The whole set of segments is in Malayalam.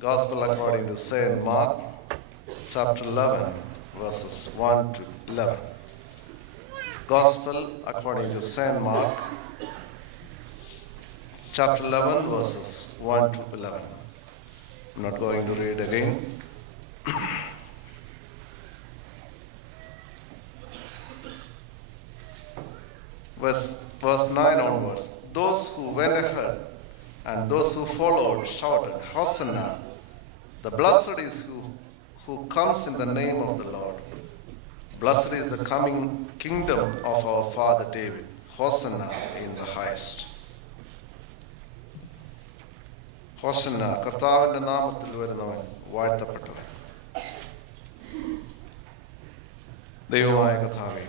Gospel according to St. Mark, chapter 11, verses 1 to 11. Gospel according to St. Mark, chapter 11, verses 1 to 11. I'm not going to read again. Verse 9 onwards. Those who went ahead and those who followed shouted, Hosanna! The blessed is who comes in the name of the Lord. Blessed is the coming kingdom of our father David. Hosanna in the highest. ഹോസന്ന, കർത്താവിന്റെ നാമത്തിൽ വരുന്നവൻ വാഴ്ത്തപ്പെട്ടവൻ. ദൈവമായ കർത്താവേ,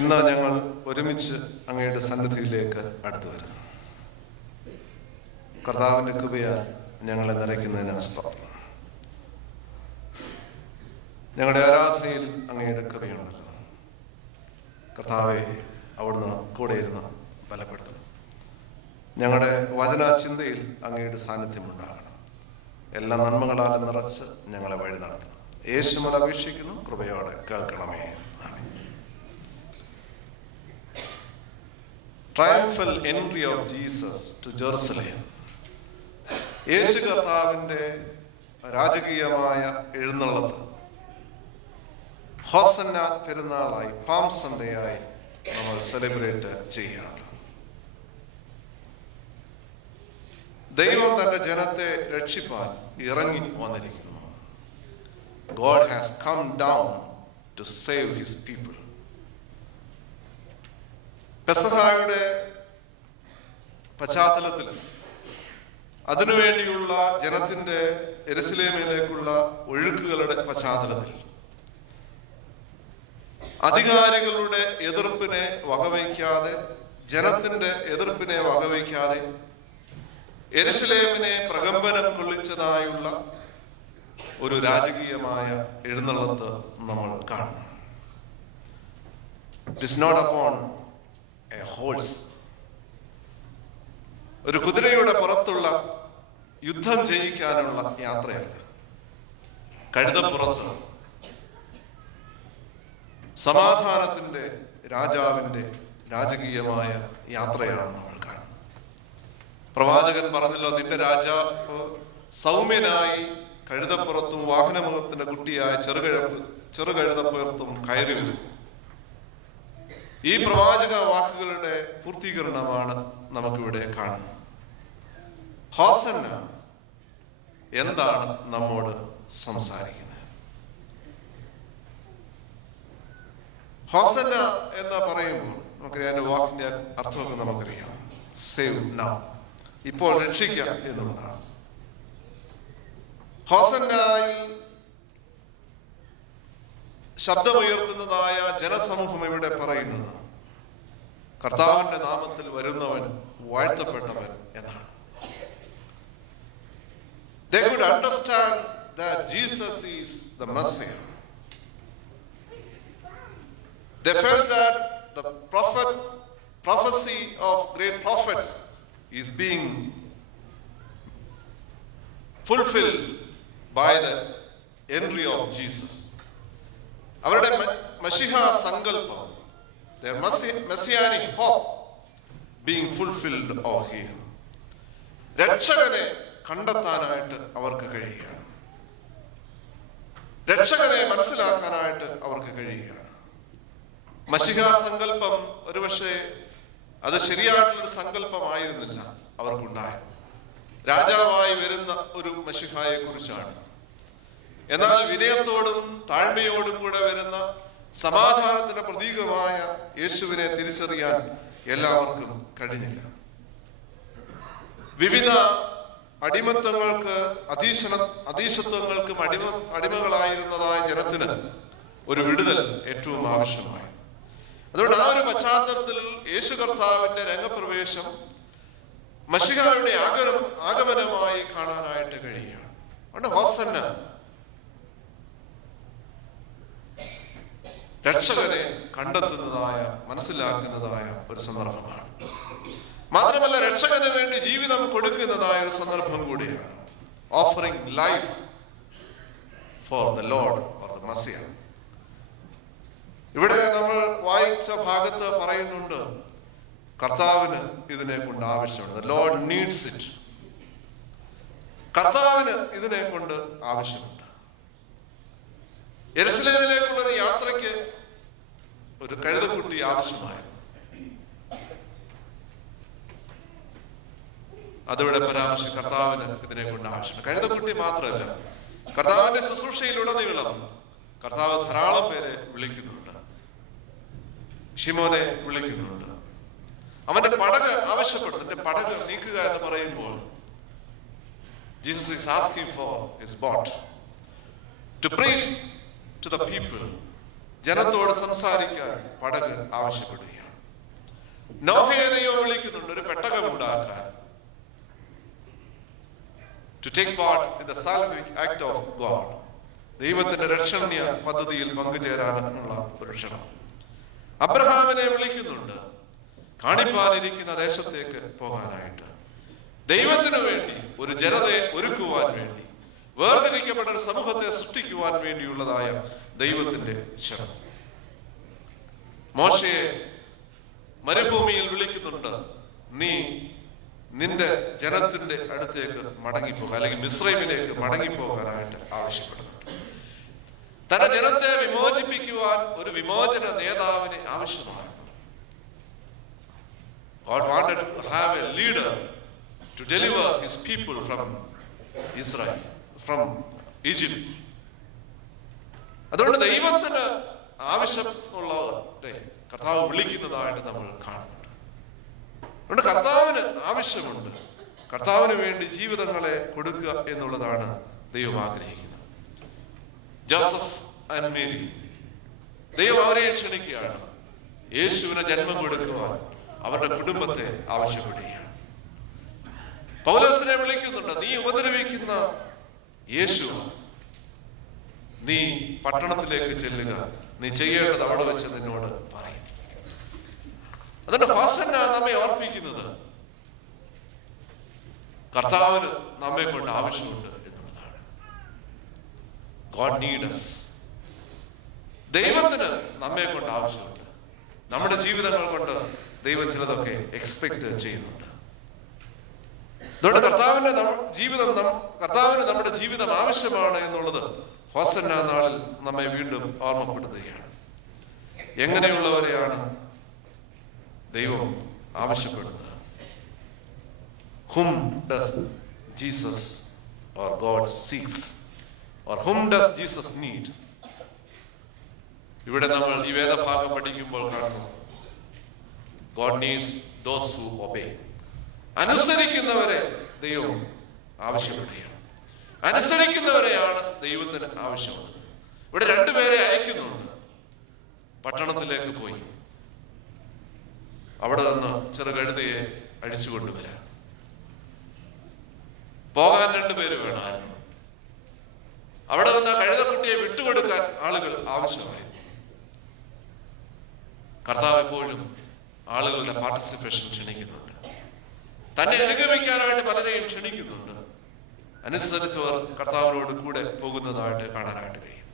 ഇന്ന് ഞങ്ങൾ ഒരുമിച്ച് അങ്ങയുടെ സന്നിധിയിലേക്ക് അടുത്തു വരുന്നു. കർത്താവിന്റെ കൃപയാൽ ഞങ്ങളെ നിറയ്ക്കുന്നതിന് സ്തോത്രം. ഞങ്ങളുടെ ആരാധനയിൽ അങ്ങയുടെ കൃപയുണ്ടല്ലോ. കർത്താവെ, അവിടുന്ന് കൂടെ ഇരുന്ന് ബലപ്പെടുത്തണം. ഞങ്ങളുടെ വചന ചിന്തയിൽ അങ്ങയുടെ സാന്നിധ്യം ഉണ്ടാകണം. എല്ലാ നന്മകളാലും നിറച്ച് ഞങ്ങളെ വഴി നടത്തണം. യേശുവിൽ അപേക്ഷിക്കുന്നു, കൃപയോടെ കേൾക്കണമേ. Triumphal entry of Jesus to Jerusalem. യേശു കർത്താവിന്റെ രാജകീയമായ എഴുന്നള്ളത്ത് ഹോസന്ന പെരുന്നാളായി, പാം സൺഡേയായി നമ്മൾ സെലിബ്രേറ്റ് ചെയ്യുകയാണ്. ദൈവം തന്റെ ജനത്തെ രക്ഷിപ്പാൻ ഇറങ്ങി വന്നിരിക്കുന്നു. God has come down to save his people. പെസഹായുടെ പശ്ചാത്തലത്തിൽ അതിനുവേണ്ടിയുള്ള ജനത്തിന്റെ യെരുശലേമിലേക്കുള്ള ഒഴുക്കുകളുടെ പശ്ചാത്തലത്തിൽ അധികാരികളുടെ എതിർപ്പിനെ വകവയ്ക്കാതെ, ജനത്തിന്റെ എതിർപ്പിനെ വകവയ്ക്കാതെ യെരുശലേമിനെ പ്രകമ്പനം കൊള്ളിച്ചതായുള്ള ഒരു രാജകീയമായ എഴുന്നള്ളത്ത് നമ്മൾ കാണുന്നു. It is not upon a horse. ഒരു കുതിരയുടെ പുറത്തുള്ള യുദ്ധം ചെയ്യിക്കാനുള്ള യാത്രയല്ല. കഴുതപ്പുറത്ത് സമാധാനത്തിന്റെ രാജാവിന്റെ രാജകീയമായ യാത്രയാണ് നമ്മൾ കാണുന്നത്. പ്രവാചകൻ പറഞ്ഞല്ലോ, നിന്റെ രാജാവ് സൗമ്യനായി കഴുതപ്പുറത്തും വാഹനമൃഗത്തിന്റെ കുട്ടിയായ ചെറുകഴുതപ്പുറത്തും കയറി വരും. ഈ പ്രവാചക വാക്കുകളുടെ പൂർത്തീകരണമാണ് നമുക്കിവിടെ കാണുന്നത്. ഹോസന്ന എന്താണ് നമ്മോട് സംസാരിക്കുന്നത്? ഹോസന്ന എന്ന് പറയുമ്പോൾ നമുക്കറിയാം, അതിന്റെ വാക്കിന്റെ അർത്ഥമൊക്കെ നമുക്കറിയാം. സേവ് നൗ, ഇപ്പോൾ രക്ഷിക്കാം എന്നുള്ളതാണ്. ഹോസന്നയിൽ ശബ്ദമുയർത്തുന്നതായ ജനസമൂഹം ഇവിടെ പറയുന്നത് കർത്താവിന്റെ നാമത്തിൽ വരുന്നവൻ വാഴ്ത്തപ്പെട്ടവൻ എന്നാണ്. They could understand that Jesus is the Messiah. They felt that the prophecy of great prophets is being fulfilled by the entry of Jesus. അവരുടെ മശിഹ സങ്കല്പം, their messianic hope being fulfilled over here. രക്ഷകനെ കണ്ടെത്താനായിട്ട് അവർക്ക് കഴിയുകയാണ്. രക്ഷകനെ മനസ്സിലാക്കാനായിട്ട് അവർക്ക് കഴിയുകയാണ്. മശിഹ സങ്കല്പം ഒരുപക്ഷെ അത് ശരിയായിട്ടുള്ളൊരു സങ്കല്പമായിരുന്നില്ല അവർക്കുണ്ടായത്. രാജാവായി വരുന്ന ഒരു മശിഹായെ കുറിച്ചാണ്. എന്നാൽ വിനയത്തോടും താഴ്മയോടും കൂടെ വരുന്ന സമാധാനത്തിന്റെ പ്രതീകമായ യേശുവിനെ തിരിച്ചറിയാൻ എല്ലാവർക്കും കഴിഞ്ഞില്ല. വിവിധ അടിമത്തങ്ങൾക്ക്, അധീശത്വങ്ങൾക്കും അടിമകളായിരുന്നതായ ജനത്തിന് ഒരു വിടുതൽ ഏറ്റവും ആവശ്യമായി. അതുകൊണ്ട് ആ ഒരു പശ്ചാത്തലത്തിൽ യേശു കർത്താവിന്റെ രംഗപ്രവേശം മശിഹായുടെ ആഗമനമായി കാണാനായിട്ട് കഴിയുകയാണ്. അതുകൊണ്ട് ഹോസന്ന രക്ഷകനെ കണ്ടെത്തുന്നതായ, മനസ്സിലാക്കുന്നതായ ഒരു സന്ദർഭമാണ്. മാത്രമല്ല രക്ഷകന് വേണ്ടി ജീവിതം കൊടുക്കുന്നതായ ഒരു സന്ദർഭം കൂടിയാണ്. offering life for the Lord or the Messiah. ഇവിടെ നമ്മൾ വായിച്ച ഭാഗത്ത് പറയുന്നുണ്ട്, കർത്താവിന് ഇതിനെ കൊണ്ട് ആവശ്യമുണ്ട്. The Lord needs it. കർത്താവിന് ഇതിനെ കൊണ്ട് ആവശ്യമുണ്ട്. യെരുശലേമിലേക്കുള്ള യാത്രയ്ക്ക് ഒരു കഴുതക്കുട്ടി ആവശ്യമായിരുന്നു. അതിവിടെ പരാമർശം കർത്താവിന് ഇതിനെ കൊണ്ട് ആവശ്യമുണ്ട്. കഴുതക്കുട്ടി മാത്രമല്ല, കർത്താവിന്റെ ശുശ്രൂഷയിലുടനീളം കർത്താവ് ധാരാളം പേരെ വിളിക്കുന്നുണ്ട്. ശിമോനെ വിളിക്കുന്നുണ്ട്. അവന്റെ പടക് ആവശ്യപ്പെട്ടു. എന്റെ പടക് നീക്കുക എന്ന് പറയുമ്പോൾ Jesus is asking for his boat to preach to the people. ജനത്തോട് സംസാരിക്കാൻ പടക് ആവശ്യപ്പെടുകയാണ്. നോഹയെ ദൈവം വിളിക്കുന്നുണ്ട് ഒരു പെട്ടകം ഉണ്ടാക്കാൻ. To take part in the salvific act of God. ദൈവത്തിന്റെ രക്ഷണീയ പദ്ധതിയിൽ പങ്കുചേരാനുള്ള ഒരു ക്ഷണം. അബ്രഹാമിനെ വിളിക്കുന്നുണ്ട് കാണിപ്പാനിരിക്കുന്ന ദേശത്തേക്ക് പോകാനായിട്ട്. ദൈവത്തിന് വേണ്ടി ഒരു ജനതയെ ഒരുക്കുവാൻ വേണ്ടി, വേർതിരിക്കപ്പെട്ട ഒരു സമൂഹത്തെ സൃഷ്ടിക്കുവാൻ വേണ്ടിയുള്ളതായ ദൈവത്തിന്റെ ക്ഷണം. മോശയെ മരുഭൂമിയിൽ വിളിക്കുന്നുണ്ട്, നീ നിന്റെ ജനത്തിന്റെ അടുത്തേക്ക് മടങ്ങിപ്പോക, അല്ലെങ്കിൽ മിസ്രൈമിലേക്ക് മടങ്ങിപ്പോകാനായിട്ട് ആവശ്യപ്പെടുന്നുണ്ട്. തന്റെ ജനത്തെ വിമോചിപ്പിക്കുവാൻ ഒരു വിമോചന നേതാവിനെ ആവശ്യമാണ്. God wanted to have a leader to deliver his people from Israel, from Egypt. അതുകൊണ്ട് ദൈവത്തിന് ആവശ്യമുള്ളവരെ കർത്താവ് വിളിക്കുന്നതായിട്ട് നമ്മൾ കാണുന്നുണ്ട്. അതുകൊണ്ട് കർത്താവിന് ആവശ്യമുണ്ട്. കർത്താവിന് വേണ്ടി ജീവിതങ്ങളെ കൊടുക്കുക എന്നുള്ളതാണ് ദൈവം ആഗ്രഹിക്കുന്നത്. ജോസഫ് ആൻഡ് മേരി, ദൈവം അവരെ ക്ഷണിക്കുകയാണ്. യേശുവിന് ജന്മം കൊടുക്കുവാൻ അവരുടെ കുടുംബത്തെ ആവശ്യപ്പെടുകയാണ്. പൗലോസിനെ വിളിക്കുന്നുണ്ട്, നീ ഉപദ്രവിക്കുന്ന യേശു, നീ പട്ടണത്തിലേക്ക് ചെല്ലുക, നീ ചെയ്യേണ്ടത് അവിടെ വെച്ച് നിന്നോട് പറയും. അതുകൊണ്ട് ഹോസന്ന നമ്മെ ഓർപ്പിക്കുന്നത് കർത്താവിന് നമ്മെ കൊണ്ട് ആവശ്യമുണ്ട് എന്നുള്ളതാണ്. God needs us. ദൈവത്തിന് നമ്മെ കൊണ്ട് ആവശ്യമുണ്ട്. നമ്മുടെ ജീവിതങ്ങൾ കൊണ്ട് ദൈവം ചിലതൊക്കെ എക്സ്പെക്ട് ചെയ്യുന്നുണ്ട്. അതുകൊണ്ട് കർത്താവിന് നമ്മുടെ ജീവിതം ആവശ്യമാണ് എന്നുള്ളത് ഹോസന്ന നാളിൽ നമ്മെ വീണ്ടും ഓർമ്മപ്പെടുത്തുകയാണ്. എങ്ങനെയുള്ളവരെയാണ് ദൈവം ആവശ്യപ്പെടുന്നത്? Whom does Jesus or God seeks? Or whom does Jesus need? ഇവിടെ നമ്മൾ ഈ വേദഭാഗം പഠിക്കുമ്പോൾ കാണുന്നു, God needs those who obey. അനുസരിക്കുന്നവരെ ദൈവം ആവശ്യപ്പെടുകയാണ്. അനുസരിക്കുന്നവരെയാണ് ദൈവത്തിന് ആവശ്യമുള്ളത്. ഇവിടെ രണ്ടുപേരെ അയക്കുന്നുണ്ട്. പട്ടണത്തിലേക്ക് പോയി അവിടെ നിന്ന് ചെറുകഴുതയെ അഴിച്ചുകൊണ്ടുവരാൻ. പോകാൻ രണ്ടുപേര് വേണമായിരുന്നു. അവിടെ നിന്ന് കഴുതക്കുട്ടിയെ വിട്ടുകൊടുക്കാൻ ആളുകൾ ആവശ്യമായി. കർത്താവ് എപ്പോഴും ആളുകളുടെ പാർട്ടിസിപ്പേഷൻ ക്ഷണിക്കുന്നുണ്ട്. തന്നെ അനുഗമിക്കാനായിട്ട് പലരെയും ക്ഷണിക്കുന്നുണ്ട്. അനുസരിച്ചവർ കർത്താവിനോട് കൂടെ പോകുന്നതായിട്ട് കാണാനായിട്ട് കഴിയും.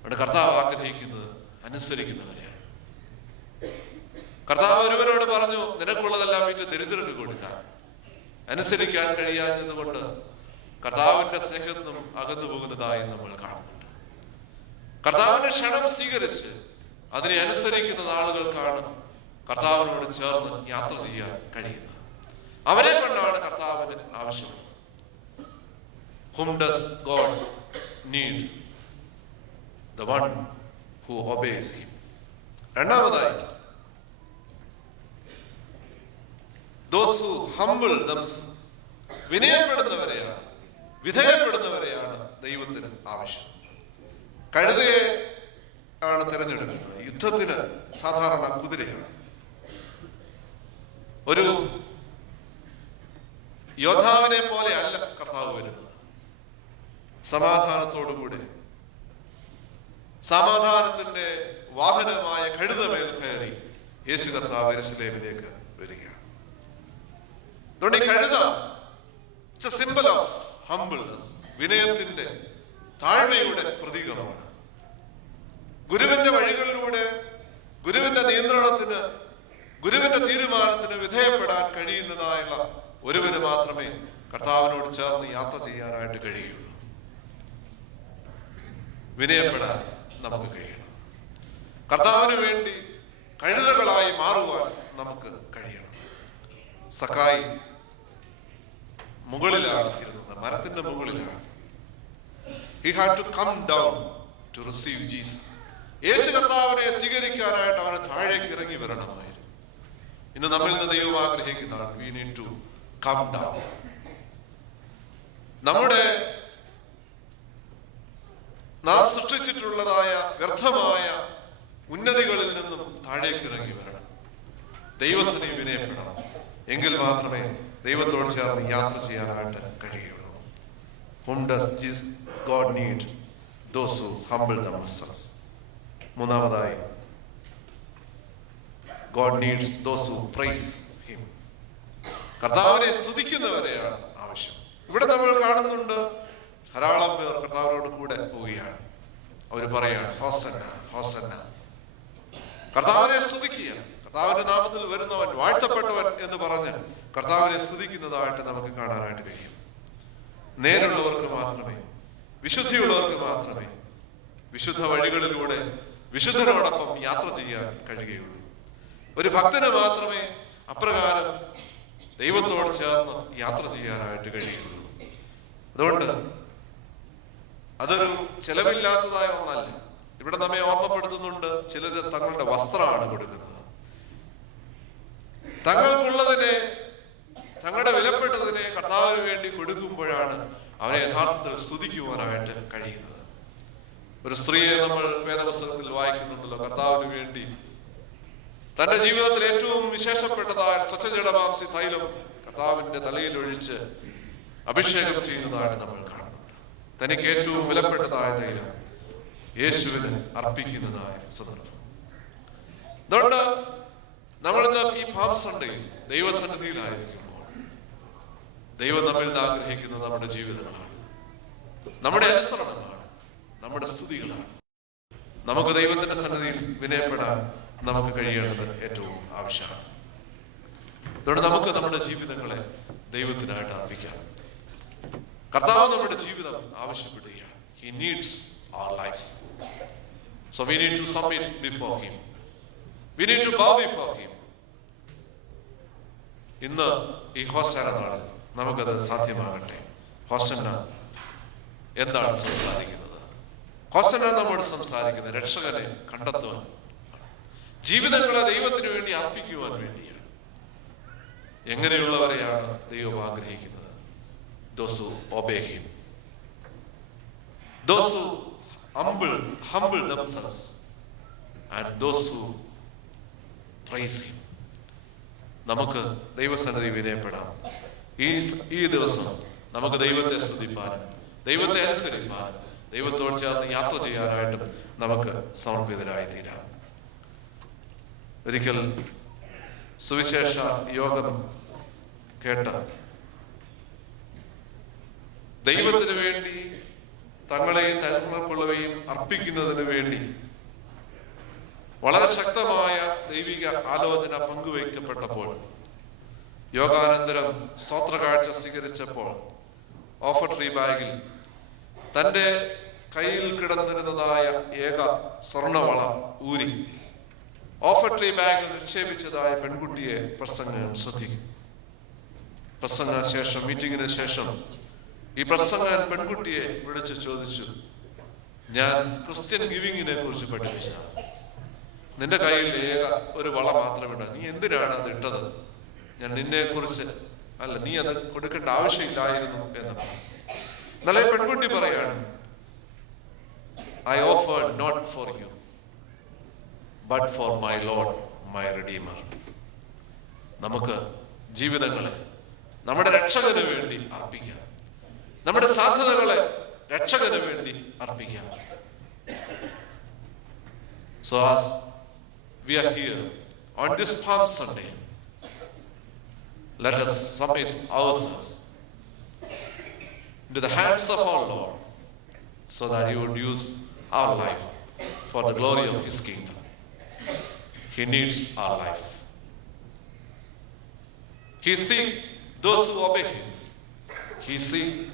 അവിടെ കർത്താവ് ആഗ്രഹിക്കുന്നത് അനുസരിക്കുന്നവരെയാണ്. കർത്താവ് ഒരുവരോട് പറഞ്ഞു, നിനക്കുള്ളതെല്ലാം വീട്ടിൽ ദരിദ്രർക്ക് കൊടുക്കാൻ. അനുസരിക്കാൻ കഴിയാത്തത് കൊണ്ട് കർത്താവിന്റെ സ്നേഹത്തിനും അകന്നു പോകുന്നതായി നമ്മൾ കാണുന്നുണ്ട്. കർത്താവിന്റെ ക്ഷണം സ്വീകരിച്ച് അതിനെ അനുസരിക്കുന്ന ആളുകൾക്കാണ് കർത്താവിനോട് ചേർന്ന് യാത്ര ചെയ്യാൻ കഴിയുന്നത്. അവരെ കൊണ്ടാണ് കർത്താവിന് ആവശ്യമുള്ളത്. Whom does God need? The one who obeys him. രണ്ടാമതായി, those who humble themselves, വിനയപ്പെടുന്നവരെയാണ്, വിധേയപ്പെടുന്നവരെയാണ് ദൈവത്തിന് ആവശ്യം. കഴുതയെ ആണ് തിരഞ്ഞെടുക്കുന്നത്. യുദ്ധത്തിന് സാധാരണ കുതിരയാണ്. ഒരു യോദ്ധാവിനെ പോലെ അല്ല കർത്താവ് വരുന്നത്. സമാധാനത്തോടുകൂടെ സമാധാനത്തിന്റെ വാഹനമായ കഴുതമേൽ കയറി യേശു കർത്താവ് യെരൂശലേമിലേക്ക് വരികയാണ്. അതുകൊണ്ട് ഈ കഴുത it's a symbol of humbleness. വിനയത്തിന്റെ, താഴ്മയുടെ പ്രതീകമാണ്. ഗുരുവിന്റെ വഴികളിലൂടെ, ഗുരുവിന്റെ നിയന്ത്രണത്തിന്, ഗുരുവിന്റെ തീരുമാനത്തിന് വിധേയപ്പെടാൻ കഴിയുന്നതായുള്ള ഒരുവന് മാത്രമേ കർത്താവിനോട് ചേർന്ന് യാത്ര ചെയ്യാനായിട്ട് കഴിയുള്ളൂ. വിനയപ്പെടാൻ നമുക്ക് കഴിയണം. കർത്താവിന് വേണ്ടി കഴുതകളായി മാറുവാൻ നമുക്ക് കഴിയണം. സക്കായി മുകളിലാണ് ഇരുന്നത്, മരത്തിന്റെ മുകളിലാണ്. He had to come down to receive Jesus. യേശു കർത്താവിനെ സ്വീകരിക്കാനായിട്ട് അവന് താഴേക്ക് ഇറങ്ങി വരണമായിരുന്നു. ഇന്ന് നമ്മിൽ നിന്ന് ദൈവം ആഗ്രഹിക്കുന്നതാണ്, we need to come down. നാം സൃഷ്ടിച്ചിട്ടുള്ളതായ വ്യർത്ഥമായ ഉന്നതികളിൽ നിന്നും താഴേക്ക് ഇറങ്ങി വരണം. ദൈവസ്ഥനെ വിനയപ്പെടണം. എങ്കിൽ മാത്രമേ ദൈവത്തോട് ചേർന്ന് യാത്ര ചെയ്യാനായിട്ട് കഴിയുള്ളൂ. Whom does God need? Those who humble themselves. മൂന്നാമതായി, God needs those who praise him. കർത്താവിനെ സ്തുതിക്കുന്നവരെയാണ് ആവശ്യം. ഇവിടെ നമ്മൾ കാണുന്നുണ്ട്, ധാരാളം പേർ കർത്താവിനോട് കൂടെ പോവുകയാണ്. അവർ പറയാണ് ഹോസന്ന ഹോസന്ന. കർത്താവിനെ സ്തുതിക്കുക, കർത്താവിന്റെ നാമത്തിൽ വരുന്നവൻ വാഴ്ത്തപ്പെട്ടവൻ എന്ന് പറഞ്ഞ് കർത്താവിനെ സ്തുതിക്കുന്നതായിട്ട് നമുക്ക് കാണാനായിട്ട് കഴിയും. നേരുള്ളവർക്ക് മാത്രമേ, വിശുദ്ധിയുള്ളവർക്ക് മാത്രമേ വിശുദ്ധ വഴികളിലൂടെ വിശുദ്ധനോടൊപ്പം യാത്ര ചെയ്യാൻ കഴിയുകയുള്ളൂ. ഒരു ഭക്തന് മാത്രമേ അപ്രകാരം ദൈവത്തോട് ചേർന്ന് യാത്ര ചെയ്യാനായിട്ട് കഴിയുള്ളൂ. അതുകൊണ്ട് അതൊരു ചെലവില്ലാത്തതായ ഒന്നല്ല. ഇവിടെ നമ്മെ ഓർമ്മപ്പെടുത്തുന്നുണ്ട്, ചിലര് തങ്ങളുടെ വസ്ത്രമാണ് കൊടുക്കുന്നത്. തങ്ങൾക്കുള്ളതിനെ, തങ്ങളുടെ വിലപ്പെട്ടതിനെ കർത്താവിന് വേണ്ടി കൊടുക്കുമ്പോഴാണ് അവനെ യഥാർത്ഥത്തിൽ സ്തുതിക്കുവാനായിട്ട് കഴിയുന്നത്. ഒരു സ്ത്രീയെ നമ്മൾ വേദപുസ്തകത്തിൽ വായിക്കുന്നുണ്ടല്ലോ, കർത്താവിന് വേണ്ടി തന്റെ ജീവിതത്തിൽ ഏറ്റവും വിശേഷപ്പെട്ടതായ സ്വച്ഛജടമാംസി തൈലം കർത്താവിന്റെ തലയിൽ ഒഴിച്ച് അഭിഷേകം ചെയ്യുന്നതാണ് നമ്മൾ കാണുന്നത്. തനിക്ക് ഏറ്റവും വിലപ്പെട്ടതായ തൈലം യേശുവിന് അർപ്പിക്കുന്നതായ സന്ദർഭം. അതുകൊണ്ട് നമ്മളിന്ന് ഈ പാം സൺഡേയിൽ ദൈവസന്നിധിയിലായിരിക്കുമ്പോൾ ദൈവം നമ്മിൽ നിന്ന് ആഗ്രഹിക്കുന്നത് നമ്മുടെ ജീവിതങ്ങളാണ്, നമ്മുടെ അനുസരണമാണ്, നമ്മുടെ സ്തുതികളാണ്. നമുക്ക് ദൈവത്തിന്റെ സന്നിധിയിൽ വിനയപ്പെടാൻ നമുക്ക് കഴിയേണ്ടത് ഏറ്റവും ആവശ്യമാണ്. അതുകൊണ്ട് നമുക്ക് നമ്മുടെ ജീവിതങ്ങളെ ദൈവത്തിനായിട്ട് അർപ്പിക്കാം. കർത്താവ് നമ്മുടെ ജീവിതം ആവശ്യപ്പെടുകയാണ്. He needs our lives. So we need to submit before him. We need to bow before him. ഇന്ന് ഈ ഹോസ്റ്റാന നാളിൽ നമുക്കത് സാധ്യമാകട്ടെ. ഹോസ്റ്റന എന്താണ് സംസാരിക്കുന്നത്? ഹോസ്റ്റന നമ്മോട് സംസാരിക്കുന്നത് രക്ഷകനെ കണ്ടെത്തുവാൻ, ജീവിതങ്ങളെ ദൈവത്തിന് വേണ്ടി അർപ്പിക്കുവാൻ വേണ്ടിയാണ്. എങ്ങനെയുള്ളവരെയാണ് ദൈവം ആഗ്രഹിക്കുന്നത്? Those who obey him, those who humble themselves, and those who praise him. നമുക്ക് ദൈവസന്നിധി വിനയപ്പെടാം. ഈ ദിവസം നമുക്ക് ദൈവത്തെ സ്തുതിപ്പാനും ദൈവത്തെ അനുസരിപ്പാനും ദൈവത്തോട് ചേർന്ന് യാത്ര ചെയ്യാനായിട്ടും നമുക്ക് സമർപ്പിതരായി തീരാം. ഒരിക്കൽ സുവിശേഷ യോഗം കേട്ട ദൈവത്തിന് വേണ്ടി തങ്ങളെയും തങ്ങൾക്കുള്ളവയും അർപ്പിക്കുന്നതിന് വേണ്ടി വളരെ ശക്തമായ ദൈവിക ആലോചന പങ്കുവയ്ക്കപ്പെട്ടപ്പോൾ, യോഗാനന്തരം സ്തോത്രകാഴ്ച സ്വീകരിച്ചപ്പോൾ ഓഫർട്രി ബാഗിൽ തൻ്റെ കയ്യിൽ കിടന്നിരുന്നതായ ഏക സ്വർണവള ഊരി ഓഫർട്രി ബാഗിൽ നിക്ഷേപിച്ചതായ പെൺകുട്ടിയെ പ്രസംഗം ശ്രദ്ധിക്കും. പ്രസംഗശേഷം, മീറ്റിംഗിന് ശേഷം ഈ പ്രസംഗൻ പെൺകുട്ടിയെ വിളിച്ച് ചോദിച്ചു, ഞാൻ ക്രിസ്ത്യൻ ഗിവിങ്ങിനെ കുറിച്ച് പഠിപ്പിച്ചതാണ്. നിന്റെ കയ്യിൽ ഏക ഒരു വള മാത്രമില്ല, നീ എന്തിനാണ് അത് ഇട്ടത്? ഞാൻ നിന്നെ കുറിച്ച് അല്ല, നീ അത് കൊടുക്കേണ്ട ആവശ്യമില്ലായിരുന്നു എന്ന് പറഞ്ഞു. എന്നാൽ പെൺകുട്ടി പറയാണ്, I offered not for you but for my Lord, my Redeemer. നമുക്ക് ജീവിതങ്ങളെ നമ്മുടെ രക്ഷകന് വേണ്ടി അർപ്പിക്കാം. നമ്മുടെ സാധ്യതകളെ രക്ഷകന് വേണ്ടി അർപ്പിക്കാം. So as we are here on this Palm Sunday, let us submit ourselves into the hands of our Lord, so that He would use our life for the glory of His kingdom. He needs our life. He seeks those who obey Him. He seeks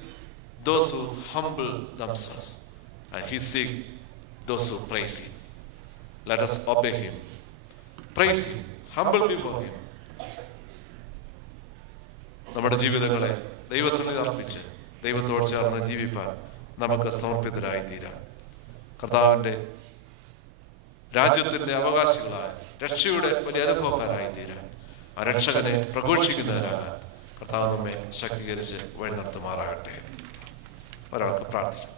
those who humble themselves. And He seeks those who praise Him. Let us obey Him, praise Him, humble before Him. നമ്മുടെ ജീവിതങ്ങളെ ദൈവസന്നിധി അർപ്പിച്ച് ദൈവത്തോട് ചേർന്ന് ജീവിപ്പാൻ നമുക്ക് സമർപ്പിതരായി തീരാം. കർത്താവിൻ്റെ രാജ്യത്തിൻ്റെ അവകാശികളായ രക്ഷയുടെ വലിയ അനുഭവക്കാരായി തീരാൻ, ആ രക്ഷകനെ പ്രഘോഷിക്കുന്നവരാകാൻ കർത്താവ് നമ്മെ ശക്തീകരിച്ച് വഴി നടത്തുമാറാകട്ടെ. ഒരാൾക്ക് പ്രാർത്ഥിക്കാം.